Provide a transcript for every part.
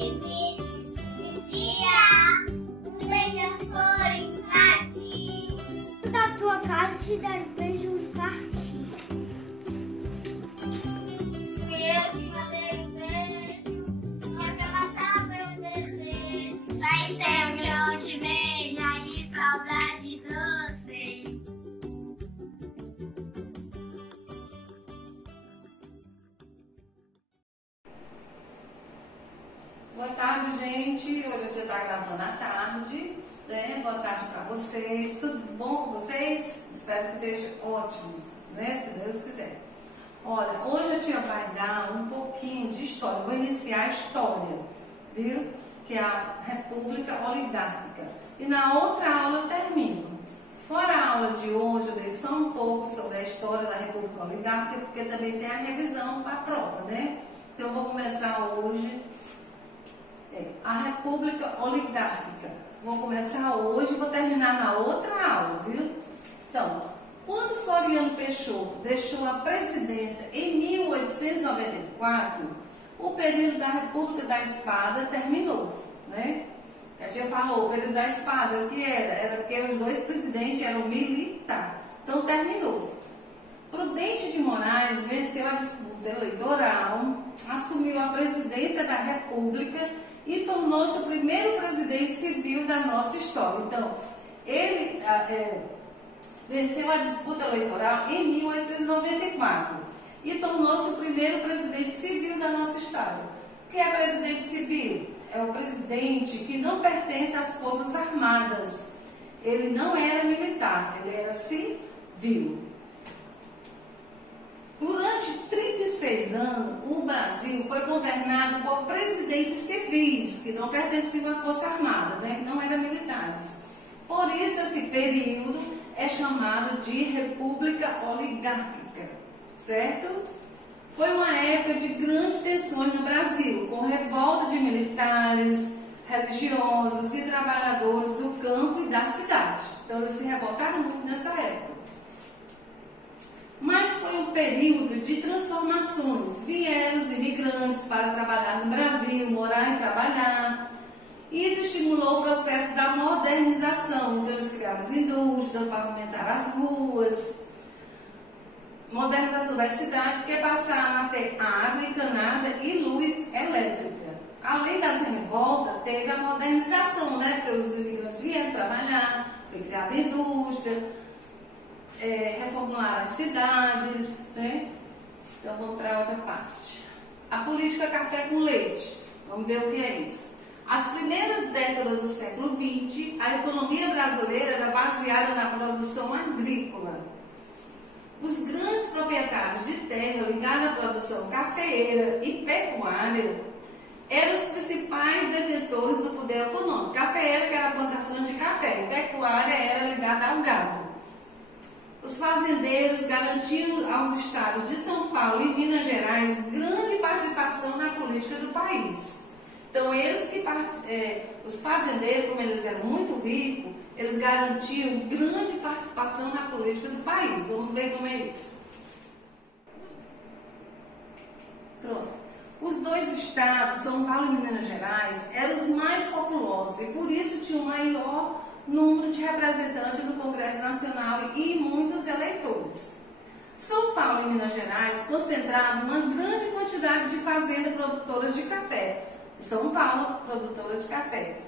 Um beija-flor em jardim. Da tua casa te dar um beijo no jardim. Fui eu que mandei um beijo, não é pra matar meu desejo. Faz tempo que eu não te vejo, ai que saudade doce. Boa tarde, gente. Hoje a gente está gravando à tarde, né? Boa tarde para vocês. Tudo bom com vocês? Espero que estejam ótimos, né? Se Deus quiser. Olha, hoje a tia vai dar um pouquinho de história. Vou iniciar a história, viu? Que é a República Oligárquica. E na outra aula eu termino. Fora a aula de hoje, eu dei só um pouco sobre a história da República Oligárquica, porque também tem a revisão para a prova, né? Então eu vou começar hoje. A República Oligárquica. Vou começar hoje e vou terminar na outra aula, viu? Então, quando Floriano Peixoto deixou a presidência em 1894, o período da República da Espada terminou, né? A gente falou, o período da Espada, o que era? Era porque os dois presidentes eram militares. Então, terminou. Prudente de Moraes venceu a disputa eleitoral, assumiu a presidência da República e tornou-se o primeiro presidente civil da nossa história. Então, ele venceu a disputa eleitoral em 1894 e tornou-se o primeiro presidente civil da nossa história. O que é presidente civil? É o presidente que não pertence às Forças Armadas. Ele não era militar, ele era civil. Durante 36 anos, o Brasil foi governado por presidentes civis, que não pertenciam à Força Armada, né? Que não eram militares. Por isso, esse período é chamado de República Oligárquica, certo? Foi uma época de grandes tensões no Brasil, com revolta de militares, religiosos e trabalhadores do campo e da cidade. Então, eles se revoltaram muito nessa época. Mas foi um período de transformações. Vieram os imigrantes para trabalhar no Brasil, morar e trabalhar. Isso estimulou o processo da modernização. Então, eles criaram as indústrias, pavimentaram as ruas, modernização das cidades, que passaram a ter água encanada e luz elétrica. Além das revoltas, teve a modernização, né? Porque os imigrantes vieram trabalhar, foi criada a indústria, reformular as cidades, né? Então vamos para outra parte. A política café com leite. Vamos ver o que é isso. As primeiras décadas do século XX, a economia brasileira era baseada na produção agrícola. Os grandes proprietários de terra ligados à produção cafeeira e pecuária eram os principais detentores do poder econômico. Cafeeira, que era plantações de café, e pecuária era ligada ao gado. Os fazendeiros garantiam aos estados de São Paulo e Minas Gerais grande participação na política do país. Então, os fazendeiros, como eles eram muito ricos, eles garantiam grande participação na política do país. Vamos ver como é isso. Pronto. Os dois estados, São Paulo e Minas Gerais, eram os mais populosos e por isso tinham maior número de representantes no Congresso Nacional e muitos eleitores. São Paulo e Minas Gerais concentraram uma grande quantidade de fazendas produtoras de café. São Paulo, produtora de café,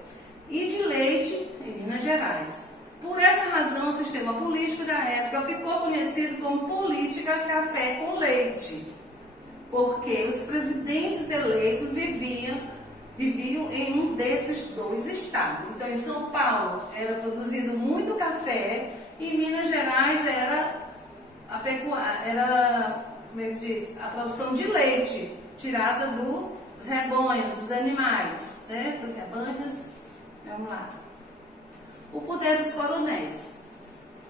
e de leite em Minas Gerais. Por essa razão, o sistema político da época ficou conhecido como política café com leite, porque os presidentes eleitos viviam em um desses dois estados. Então, em São Paulo era produzido muito café e em Minas Gerais era a pecuária, como se diz, a produção de leite, tirada dos rebanhos, dos animais, né? Dos rebanhos. Vamos lá. O poder dos coronéis.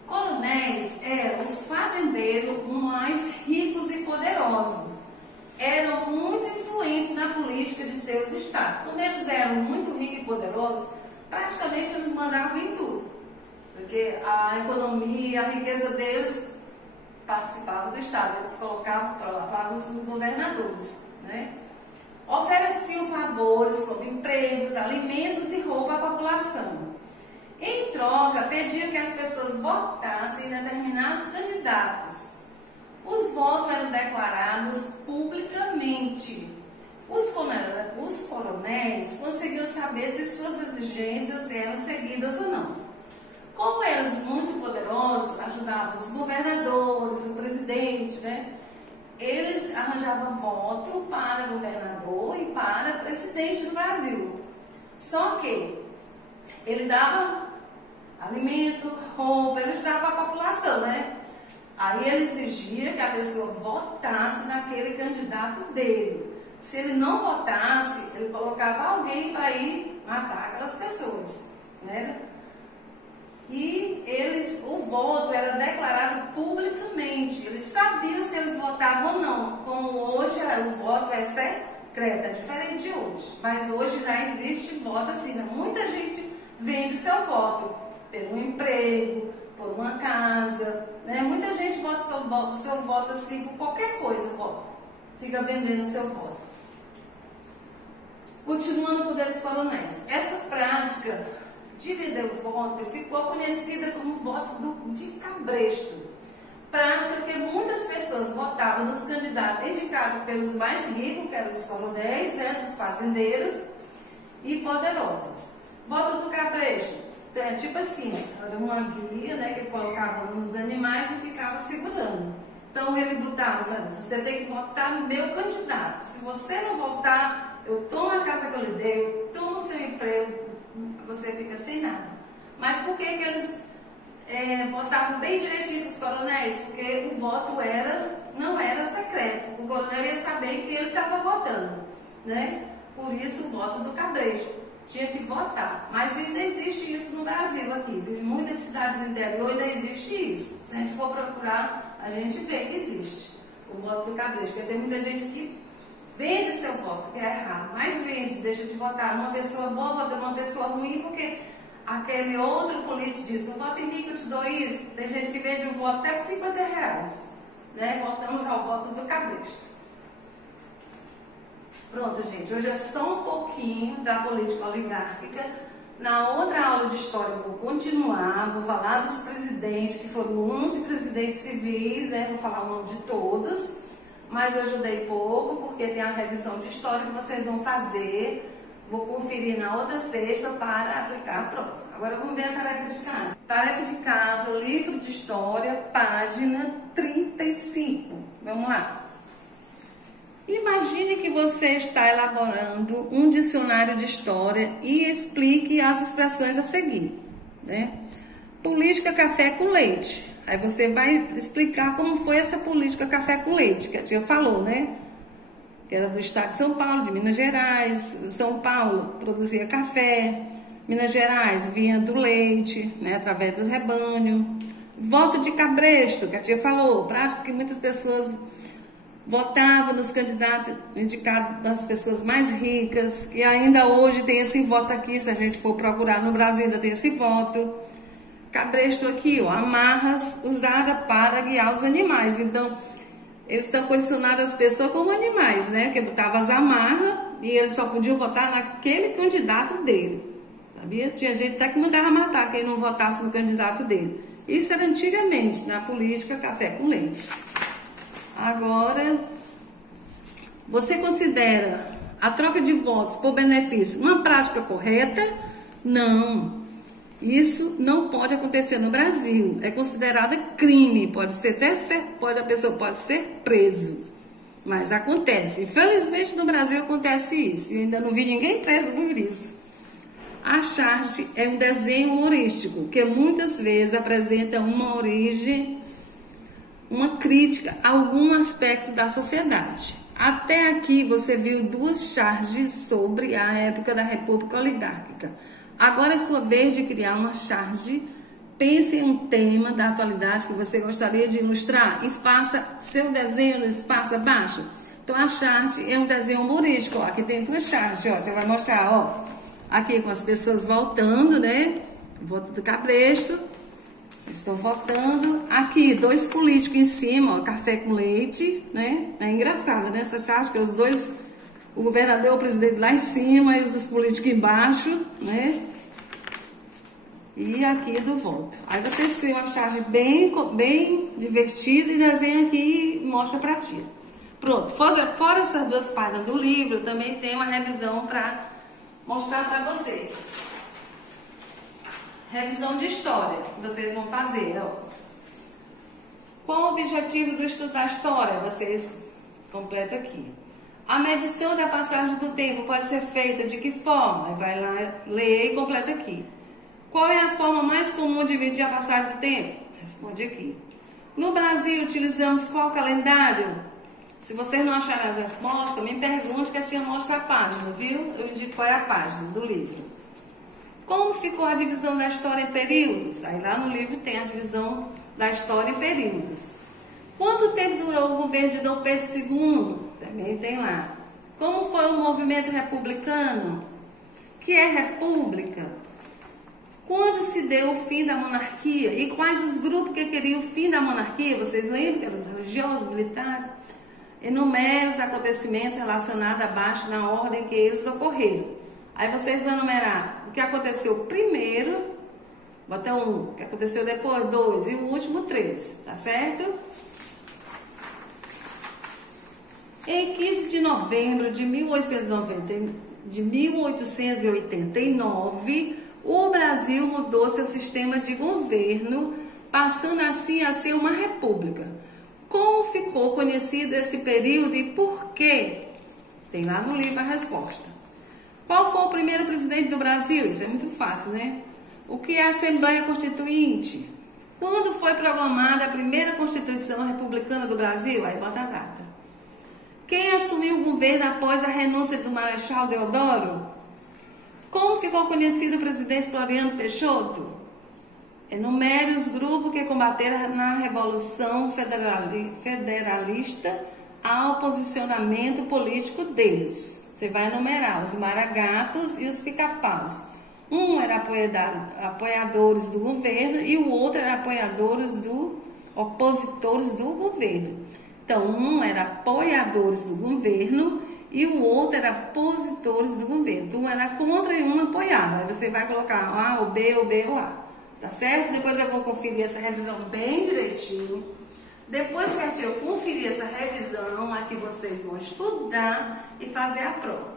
Coronéis eram os fazendeiros mais ricos e poderosos. Eram muito influentes na política de seus estados. Como eles eram muito ricos e poderosos, praticamente eles mandavam em tudo. Porque a economia, a riqueza deles participava do estado. Eles colocavam os governadores, né? ofereciam favores como empregos, alimentos e roupa à população. Em troca, pediam que as pessoas votassem em determinados candidatos. Os votos eram declarados publicamente. Os coronéis conseguiam saber se suas exigências eram seguidas ou não. Como eles muito poderosos, ajudavam os governadores, o presidente, né? Eles arranjavam voto para governador e para presidente do Brasil. Só que ele dava alimento, roupa, ele ajudava a população, né? Aí ele exigia que a pessoa votasse naquele candidato dele. Se ele não votasse, ele colocava alguém para ir matar aquelas pessoas, né? E o voto era declarado publicamente. Eles sabiam se eles votavam ou não. Como hoje o voto é secreto, é diferente de hoje. Mas hoje já existe voto assim, né? Muita gente vende seu voto por um emprego, por uma casa, né? Muita gente bota seu voto assim por qualquer coisa, fica vendendo seu voto. Continuando o poder dos coronéis. Essa prática de vender o voto ficou conhecida como voto de cabresto. Prática que muitas pessoas votavam nos candidatos indicados pelos mais ricos, que eram os coronéis, né, os fazendeiros e poderosos. Voto do cabresto. Então, é tipo assim, era uma guia, né, que colocava nos animais e ficava segurando. Então ele botava, você tem que votar no meu candidato. Se você não votar, eu tomo a casa que eu lhe dei, eu tomo o seu emprego, você fica sem nada. Mas por que eles votavam bem direitinho os coronéis? Porque o voto não era secreto. O coronel ia saber que ele estava votando, né? Por isso o voto do cabresto. Tinha que votar. Mas ainda existe isso no Brasil aqui. Em muitas cidades do interior ainda existe isso. Se a gente for procurar, a gente vê que existe o voto do cabresto. Porque tem muita gente que vende seu voto, que é errado, mas vende, deixa de votar numa pessoa boa, vota numa pessoa ruim, porque aquele outro político diz, não vota em mim que eu te dou isso. Tem gente que vende o voto até por R$50, né? Voltamos ao voto do cabresto. Pronto, gente, hoje é só um pouquinho da política oligárquica. Na outra aula de história eu vou continuar, vou falar dos presidentes, que foram 11 presidentes civis, né? Vou falar o nome de todos. Mas eu ajudei pouco, porque tem a revisão de história que vocês vão fazer. Vou conferir na outra sexta para aplicar a prova. Agora vamos ver a tarefa de casa. Tarefa de casa, o livro de história, página 35. Vamos lá. Imagine que você está elaborando um dicionário de história e explique as expressões a seguir, né? Política café com leite. Aí você vai explicar como foi essa política café com leite, que a tia falou, né? Que era do estado de São Paulo, de Minas Gerais. São Paulo produzia café, Minas Gerais vinha do leite, né? Através do rebanho. Voto de cabresto, que a tia falou, prática que muitas pessoas votavam nos candidatos indicados das pessoas mais ricas, e ainda hoje tem esse voto aqui, se a gente for procurar no Brasil ainda tem esse voto. Cabresto aqui, ó, amarras usadas para guiar os animais. Então, eles estão condicionados as pessoas como animais, né? Porque botavam as amarras e eles só podiam votar naquele candidato dele. Sabia? Tinha gente até que mandava matar quem não votasse no candidato dele. Isso era antigamente, na política café com leite. Agora, você considera a troca de votos por benefício uma prática correta? Não. Isso não pode acontecer no Brasil. É considerada crime. A pessoa pode ser preso. Mas acontece. Infelizmente no Brasil acontece isso. Eu ainda não vi ninguém preso por isso. A charge é um desenho humorístico que muitas vezes apresenta uma origem, uma crítica a algum aspecto da sociedade. Até aqui você viu duas charges sobre a época da República Oligárquica. Agora é sua vez de criar uma charge. Pense em um tema da atualidade que você gostaria de ilustrar e faça seu desenho no espaço abaixo. Então a charge é um desenho humorístico. Ó, aqui tem duas charges, ó, já vai mostrar, ó, aqui com as pessoas voltando, né? Voto do cabresto. Estou votando. Aqui, dois políticos em cima, ó, café com leite, né? É engraçado, né? Essa charge, que os dois o governador, o presidente lá em cima e os políticos embaixo, né? E aqui do voto. Aí vocês criam uma charge bem divertida e desenha aqui e mostra pra tia. Pronto, fora essas 2 páginas do livro, também tem uma revisão para mostrar para vocês. Revisão de história que vocês vão fazer, ó. Qual o objetivo do estudo da história? Vocês completam aqui. A medição da passagem do tempo pode ser feita de que forma? Vai lá, lê e completa aqui. Qual é a forma mais comum de medir a passagem do tempo? Responde aqui. No Brasil, utilizamos qual calendário? Se vocês não acharem as respostas, me pergunte que a tia mostra a página, viu? Eu indico qual é a página do livro. Como ficou a divisão da história em períodos? Aí lá no livro tem a divisão da história em períodos. Quanto tempo durou o governo de Dom Pedro II? Também tem lá. Como foi o movimento republicano? O que é república? Quando se deu o fim da monarquia? E quais os grupos que queriam o fim da monarquia? Vocês lembram que eram os religiosos, militares? Enumere os acontecimentos relacionados abaixo na ordem que eles ocorreram. Aí vocês vão enumerar o que aconteceu primeiro, bota 1, o que aconteceu depois, 2 e o último 3, tá certo? Em 15 de novembro de 1889, o Brasil mudou seu sistema de governo, passando assim a ser uma república. Como ficou conhecido esse período e por quê? Tem lá no livro a resposta. Qual foi o primeiro presidente do Brasil? Isso é muito fácil, né? O que é a Assembleia Constituinte? Quando foi proclamada a primeira Constituição Republicana do Brasil? Aí bota a data. Quem assumiu o governo após a renúncia do Marechal Deodoro? Como ficou conhecido o presidente Floriano Peixoto? Enumere os grupos que combateram na Revolução Federalista ao posicionamento político deles. Você vai enumerar os maragatos e os pica-paus. Um era apoiadores do governo e o outro era opositores do governo. Então, um era apoiadores do governo e o outro era opositores do governo. Então, um era contra e um apoiava. Aí você vai colocar A ou B ou B ou A. Tá certo? Depois eu vou conferir essa revisão bem direitinho. Depois que eu conferir essa revisão, aqui vocês vão estudar e fazer a prova.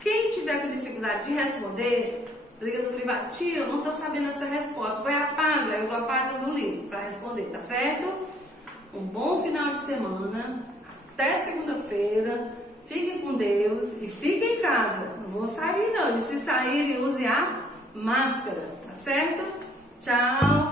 Quem tiver com dificuldade de responder, liga no privado. Tia, eu não estou sabendo essa resposta. Qual é a página? Eu dou a página do livro para responder, tá certo? Um bom final de semana. Até segunda-feira. Fiquem com Deus e fiquem em casa. Não vou sair não. E se saírem, use a máscara, tá certo? Tchau!